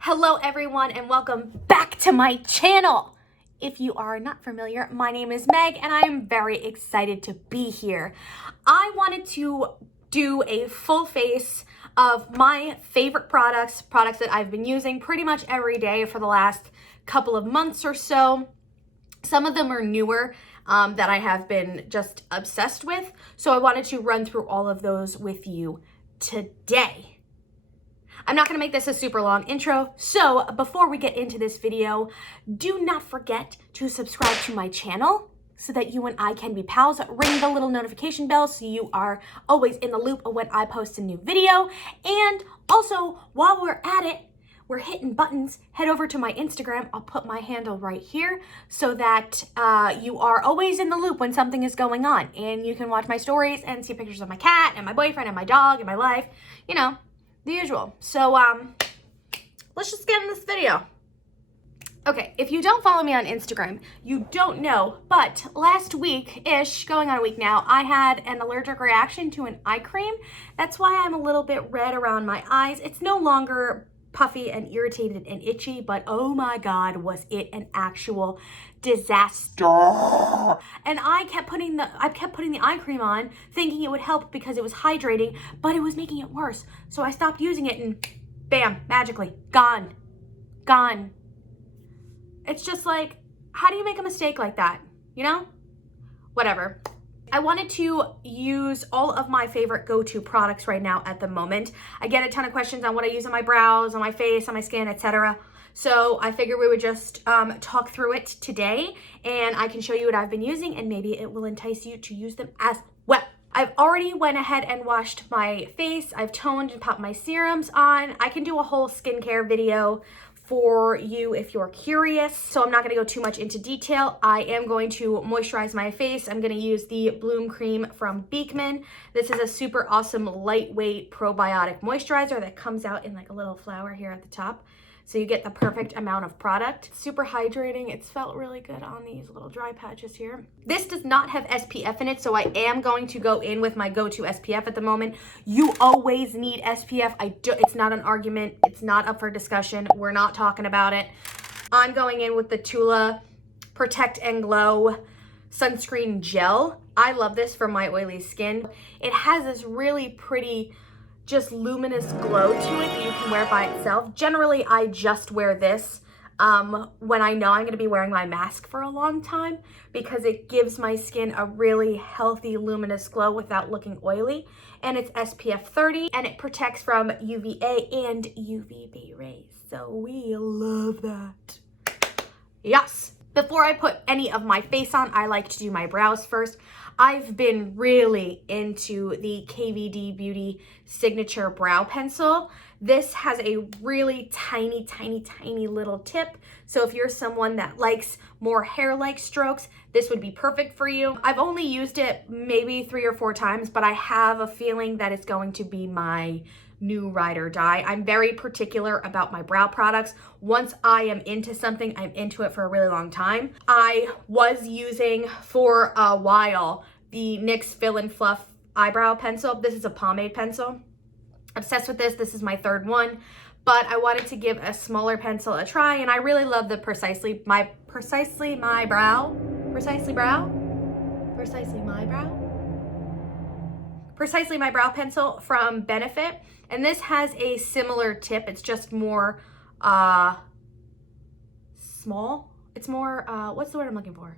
Hello everyone and welcome back to my channel. If you are not familiar, my name is Meg and I am very excited to be here. I wanted to do a full face of my favorite products that I've been using pretty much every day for the last couple of months or so. Some of them are newer that I have been just obsessed with. So I wanted to run through all of those with you today. I'm not gonna make this a super long intro, so before we get into this video, do not forget to subscribe to my channel so that you and I can be pals. Ring the little notification bell so you are always in the loop of when I post a new video. And also, while we're at it, we're hitting buttons, head over to my Instagram. I'll put my handle right here so that you are always in the loop when something is going on. And you can watch my stories and see pictures of my cat and my boyfriend and my dog and my life, you know, the usual. So let's just get in this video. Okay, if you don't follow me on Instagram, you don't know, but last week-ish, going on a week now, I had an allergic reaction to an eye cream. That's why I'm a little bit red around my eyes. It's no longer puffy and irritated and itchy, but oh my God, was it an actual disaster. And I kept putting the eye cream on thinking it would help because it was hydrating, but it was making it worse. So I stopped using it and bam, magically gone. It's just like, how do you make a mistake like that? You know? Whatever. I wanted to use all of my favorite go-to products right now at the moment. I get a ton of questions on what I use on my brows, on my face, on my skin, etc. So I figured we would just talk through it today and I can show you what I've been using and maybe it will entice you to use them as well. I've already went ahead and washed my face. I've toned and popped my serums on. I can do a whole skincare video for you if you're curious. So I'm not gonna go too much into detail. I am going to moisturize my face. I'm gonna use the Bloom Cream from Beekman. This is a super awesome lightweight probiotic moisturizer that comes out in like a little flower here at the top. So you get the perfect amount of product. Super hydrating. It's felt really good on these little dry patches here. This does not have SPF in it, so I am going to go in with my go-to SPF at the moment. You always need SPF. It's not an argument. It's not up for discussion. We're not talking about it. I'm going in with the Tula Protect and Glow Sunscreen Gel. I love this for my oily skin. It has this really pretty just luminous glow to it that you can wear by itself. Generally, I just wear this when I know I'm gonna be wearing my mask for a long time because it gives my skin a really healthy, luminous glow without looking oily. And it's SPF 30 and it protects from UVA and UVB rays. So we love that. Yes. Before I put any of my face on, I like to do my brows first. I've been really into the KVD Beauty Signature Brow Pencil. This has a really tiny little tip. So if you're someone that likes more hair-like strokes, this would be perfect for you. I've only used it maybe 3 or 4 times, but I have a feeling that it's going to be my new ride or die. I'm very particular about my brow products. Once I am into something, I'm into it for a really long time. I was using for a while the NYX Fill and Fluff eyebrow pencil. This is a pomade pencil. Obsessed with this. This is my 3rd one, but I wanted to give a smaller pencil a try and I really love the Precisely My Brow pencil from Benefit. And this has a similar tip. It's just more small. It's more, what's the word I'm looking for?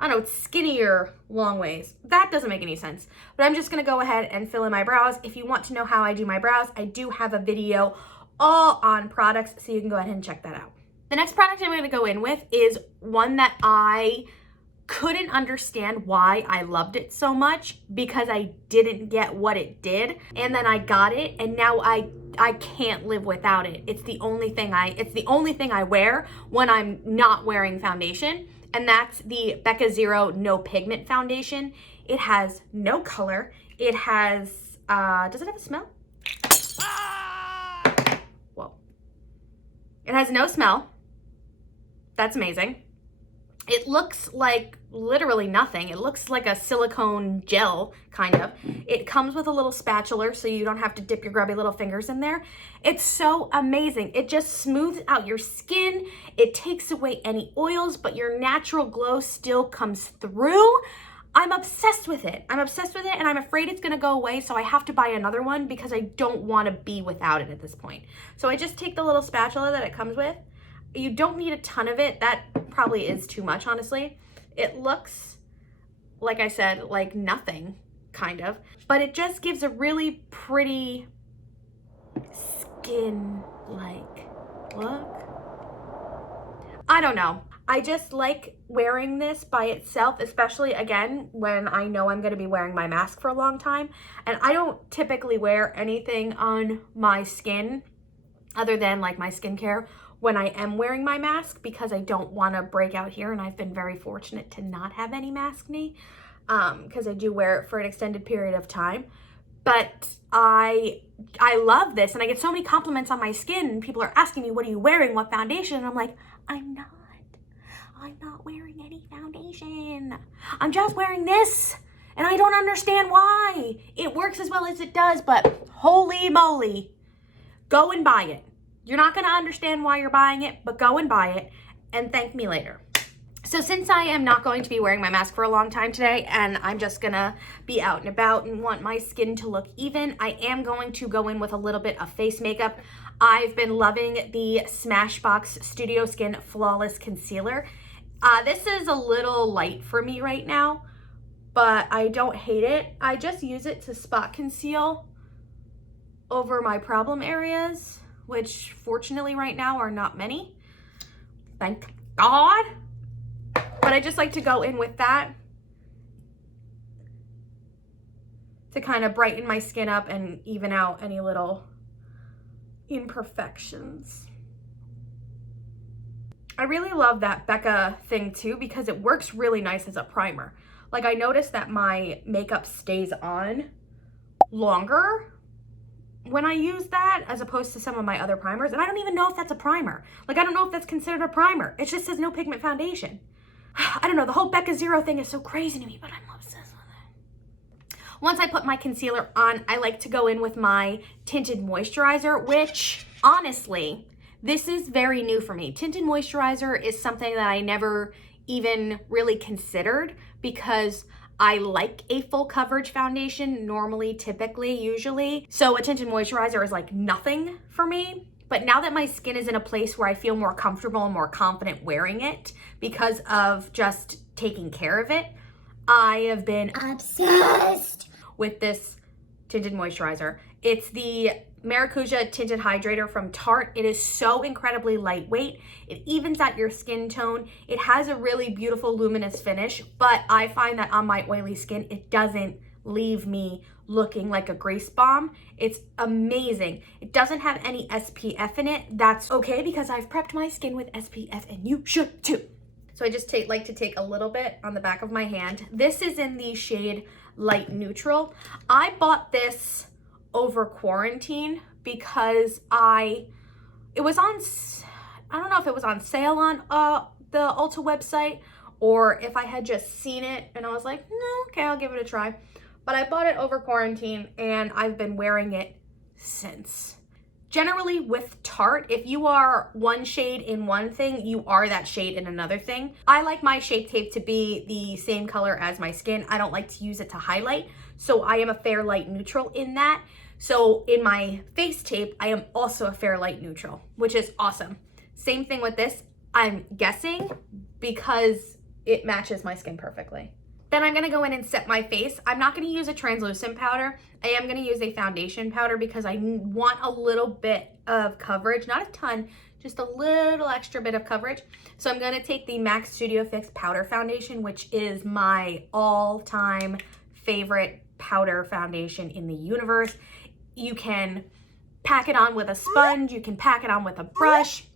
I don't know, it's skinnier long ways. That doesn't make any sense. But I'm just gonna go ahead and fill in my brows. If you want to know how I do my brows, I do have a video all on products, so you can go ahead and check that out. The next product I'm gonna go in with is one that I couldn't understand why I loved it so much because I didn't get what it did. And then I got it and now I can't live without it. It's the only thing I wear when I'm not wearing foundation. And that's the Becca Zero No Pigment Foundation. It has no color. It has, does it have a smell? Whoa. It has no smell. That's amazing. It looks like literally nothing. It looks like a silicone gel, kind of. It comes with a little spatula so you don't have to dip your grubby little fingers in there. It's so amazing. It just smooths out your skin. It takes away any oils, but your natural glow still comes through. I'm obsessed with it. I'm obsessed with it, and I'm afraid it's gonna go away, so I have to buy another one because I don't wanna be without it at this point. So I just take the little spatula that it comes with. You don't need a ton of it. That probably is too much, honestly. It looks, like I said, like nothing, kind of. But it just gives a really pretty skin-like look. I don't know. I just like wearing this by itself, especially, again, when I know I'm going to be wearing my mask for a long time. And I don't typically wear anything on my skin other than like my skincare when I am wearing my mask, because I don't want to break out here, and I've been very fortunate to not have any maskne, because I do wear it for an extended period of time. But I love this, and I get so many compliments on my skin, and people are asking me, what are you wearing, what foundation? And I'm like, I'm not wearing any foundation. I'm just wearing this, and I don't understand why. It works as well as it does, but holy moly, go and buy it. You're not going to understand why you're buying it, but go and buy it and thank me later. So since I am not going to be wearing my mask for a long time today, and I'm just going to be out and about and want my skin to look even, I am going to go in with a little bit of face makeup. I've been loving the Smashbox Studio Skin Flawless Concealer. This is a little light for me right now, but I don't hate it. I just use it to spot conceal over my problem areas, which fortunately right now are not many. Thank God. But I just like to go in with that to kind of brighten my skin up and even out any little imperfections. I really love that Becca thing too, because it works really nice as a primer. Like, I noticed that my makeup stays on longer when I use that as opposed to some of my other primers. And I don't even know if that's a primer. Like, I don't know if that's considered a primer. It just says no pigment foundation. I don't know, the whole Becca Zero thing is so crazy to me, but I'm obsessed with it. Once I put my concealer on, I like to go in with my Tinted Moisturizer, which honestly, this is very new for me. Tinted Moisturizer is something that I never even really considered because I like a full coverage foundation normally, typically, usually. So a tinted moisturizer is like nothing for me. But now that my skin is in a place where I feel more comfortable and more confident wearing it because of just taking care of it, I have been obsessed with this tinted moisturizer. It's the Maracuja Tinted Hydrator from Tarte. It is so incredibly lightweight. It evens out your skin tone. It has a really beautiful luminous finish, but I find that on my oily skin, it doesn't leave me looking like a grease bomb. It's amazing. It doesn't have any SPF in it. That's okay because I've prepped my skin with SPF and you should too. So I just like to take a little bit on the back of my hand. This is in the shade Light Neutral. I bought this over quarantine because it was on, I don't know if it was on sale on the Ulta website or if I had just seen it and I was like, no, okay, I'll give it a try. But I bought it over quarantine and I've been wearing it since. Generally with Tarte, if you are one shade in one thing, you are that shade in another thing. I like my Shape Tape to be the same color as my skin. I don't like to use it to highlight. So I am a FairLight neutral in that. So in my face tape, I am also a FairLight neutral, which is awesome. Same thing with this, I'm guessing because it matches my skin perfectly. Then I'm gonna go in and set my face. I'm not gonna use a translucent powder. I am gonna use a foundation powder because I want a little bit of coverage, not a ton, just a little extra bit of coverage. So I'm gonna take the MAC Studio Fix Powder Foundation, which is my all-time favorite powder foundation in the universe. You can pack it on with a sponge, you can pack it on with a brush,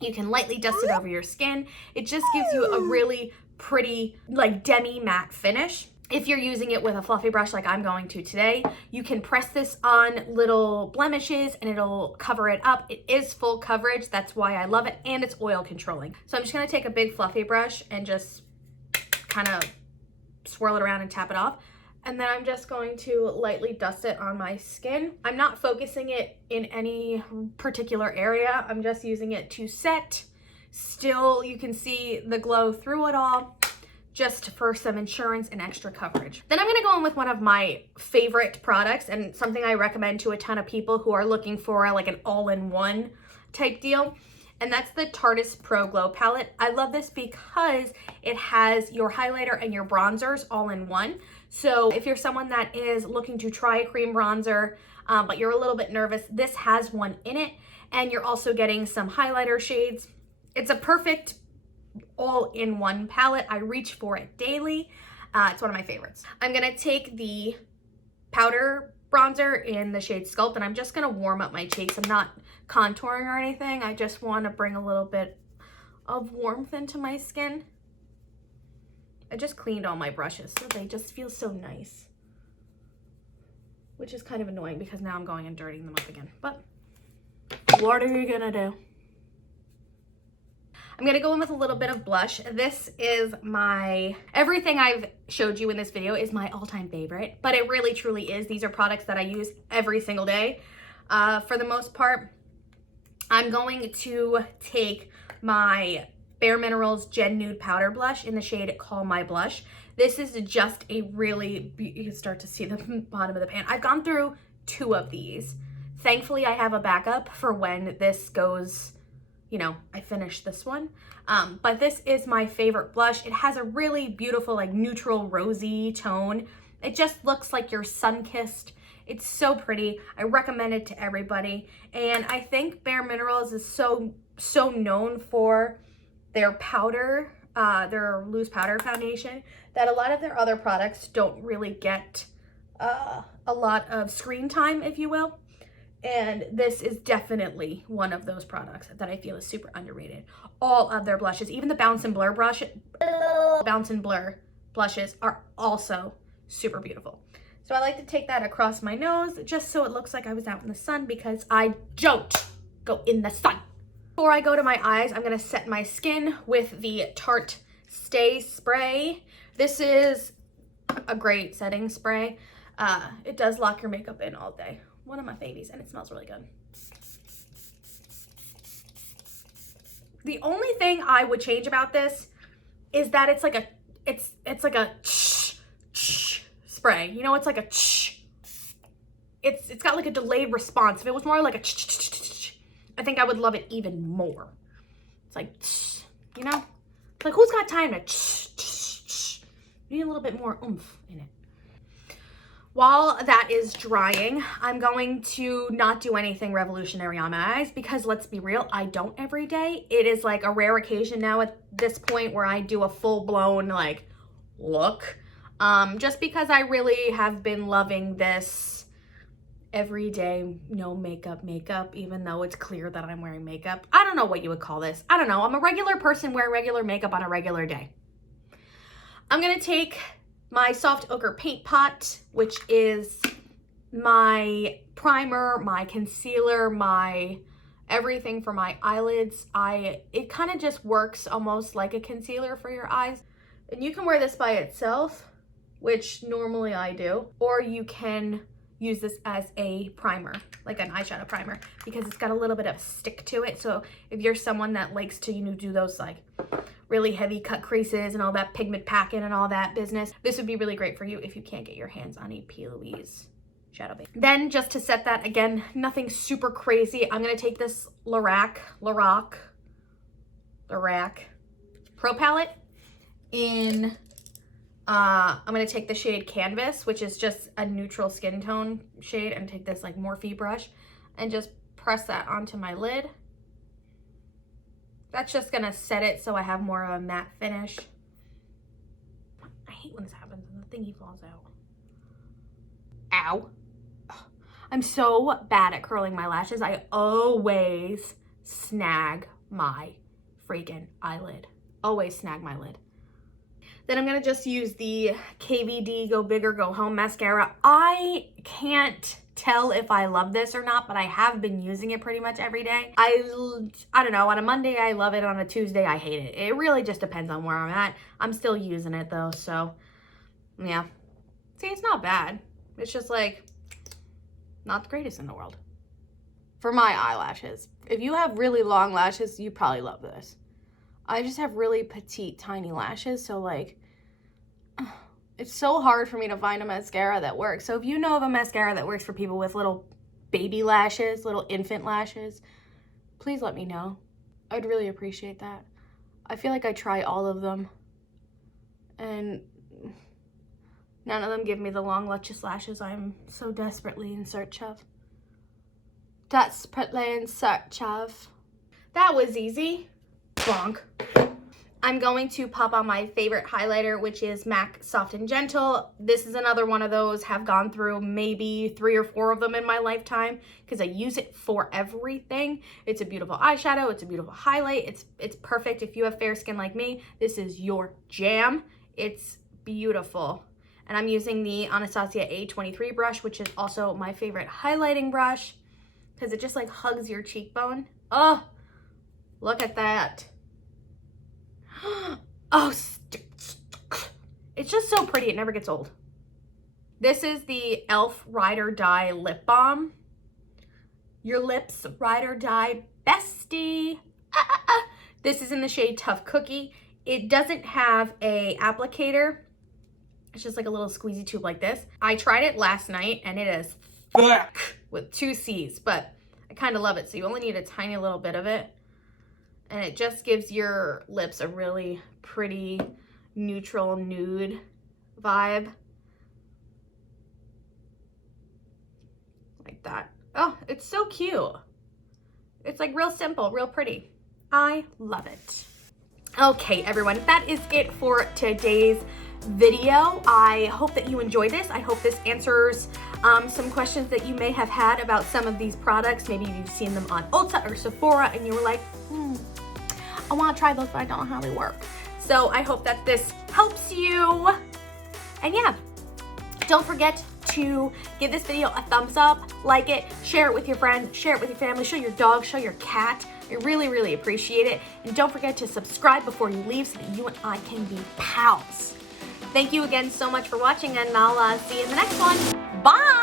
you can lightly dust it over your skin. It just gives you a really pretty, like, demi matte finish. if you're using it with a fluffy brush like I'm going to today, you can press this on little blemishes and it'll cover it up. It is full coverage. That's why I love it. And it's oil controlling. So I'm just going to take a big fluffy brush and just kind of swirl it around and tap it off. And then I'm just going to lightly dust it on my skin. I'm not focusing it in any particular area. I'm just using it to set. Still, you can see the glow through it all, just for some insurance and extra coverage. Then I'm gonna go in with one of my favorite products and something I recommend to a ton of people who are looking for like an all-in-one type deal. And that's the Tarte Pro Glow Palette. I love this because it has your highlighter and your bronzers all in one. So if you're someone that is looking to try a cream bronzer, but you're a little bit nervous, this has one in it. And you're also getting some highlighter shades. It's a perfect all-in-one palette. I reach for it daily. It's one of my favorites. I'm gonna take the powder bronzer in the shade Sculpt and I'm just gonna warm up my cheeks. I'm not contouring or anything. I just want to bring a little bit of warmth into my skin. I just cleaned all my brushes so they just feel so nice, which is kind of annoying because now I'm going and dirtying them up again, but what are you gonna do? I'm gonna go in with a little bit of blush. This is everything I've showed you in this video is my all-time favorite, but it really truly is. These are products that I use every single day. For the most part, I'm going to take my Bare Minerals Gen Nude Powder Blush in the shade Call My Blush. This is just a really, you can start to see the bottom of the pan. I've gone through 2 of these. Thankfully, I have a backup for when this goes, you know, I finished this one. But this is my favorite blush. It has a really beautiful, like neutral rosy tone. It just looks like you're sun-kissed. It's so pretty. I recommend it to everybody. And I think Bare Minerals is so known for their powder, their loose powder foundation, that a lot of their other products don't really get a lot of screen time, if you will. And this is definitely one of those products that I feel is super underrated. All of their blushes, even the Bounce and Blur blushes are also super beautiful. So I like to take that across my nose just so it looks like I was out in the sun, because I don't go in the sun. Before I go to my eyes, I'm gonna set my skin with the Tarte Stay Spray. This is a great setting spray. It does lock your makeup in all day. One of my favies, and it smells really good. The only thing I would change about this is that it's like a spray. You know, it's like a it's got like a delayed response. If it was more like a I think I would love it even more. It's like, you know, it's like, who's got time to you need a little bit more oomph in it. While that is drying, I'm going to not do anything revolutionary on my eyes, because let's be real, I don't every day. It is like a rare occasion now at this point where I do a full-blown like look, just because I really have been loving this everyday no makeup, even though it's clear that I'm wearing makeup. I don't know what you would call this. I don't know. I'm a regular person wearing regular makeup on a regular day. I'm gonna take my Soft Ochre Paint Pot, which is my primer, my concealer, my everything for my eyelids. It kind of just works almost like a concealer for your eyes. And you can wear this by itself, which normally I do, or you can use this as a primer, like an eyeshadow primer, because it's got a little bit of stick to it. So if you're someone that likes to, you know, do those like really heavy cut creases and all that pigment packing and all that business, this would be really great for you if you can't get your hands on a P. Louise shadow base. Then just to set that, again, nothing super crazy, I'm gonna take this Lorac Pro Palette in, I'm gonna take the shade Canvas, which is just a neutral skin tone shade, and take this like Morphe brush and just press that onto my lid. That's just gonna set it so I have more of a matte finish. I hate when this happens and the thingy falls out. Ow. I'm so bad at curling my lashes. I always snag my freaking eyelid. Always snag my lid. Then I'm gonna just use the KVD Go Big or Go Home Mascara. I can't tell if I love this or not, but I have been using it pretty much every day. I don't know, on a Monday I love it, on a Tuesday I hate it. It really just depends on where I'm at. I'm still using it though, so yeah. See, it's not bad. It's just like, not the greatest in the world. For my eyelashes. If you have really long lashes, you probably love this. I just have really petite, tiny lashes, so like, it's so hard for me to find a mascara that works. So if you know of a mascara that works for people with little baby lashes, little infant lashes, please let me know. I'd really appreciate that. I feel like I try all of them, and none of them give me the long, luscious lashes I'm so desperately in search of. Desperately in search of. That was easy. Bonk. I'm going to pop on my favorite highlighter, which is MAC Soft and Gentle. This is another one of those, have gone through maybe 3 or 4 of them in my lifetime because I use it for everything. It's a beautiful eyeshadow. It's a beautiful highlight. It's perfect if you have fair skin like me. This is your jam. It's beautiful. And I'm using the Anastasia A23 brush, which is also my favorite highlighting brush because it just like hugs your cheekbone. Oh, look at that. Oh, it's just so pretty. It never gets old. This is the E.L.F. Ride or Die Lip Balm. Your lips, ride or die, bestie. This is in the shade Tough Cookie. It doesn't have a applicator. It's just like a little squeezy tube like this. I tried it last night and it is thick with 2 C's, but I kind of love it. So you only need a tiny little bit of it. And it just gives your lips a really pretty neutral nude vibe. Like that. Oh, it's so cute. It's like real simple, real pretty. I love it. Okay, everyone, that is it for today's video. I hope that you enjoyed this. I hope this answers some questions that you may have had about some of these products. Maybe you've seen them on Ulta or Sephora and you were like, I want to try those, but I don't know how they work. So I hope that this helps you. And yeah, don't forget to give this video a thumbs up, like it, share it with your friends, share it with your family, show your dog, show your cat. I really, really appreciate it. And don't forget to subscribe before you leave so that you and I can be pals. Thank you again so much for watching, and I'll see you in the next one. Bye!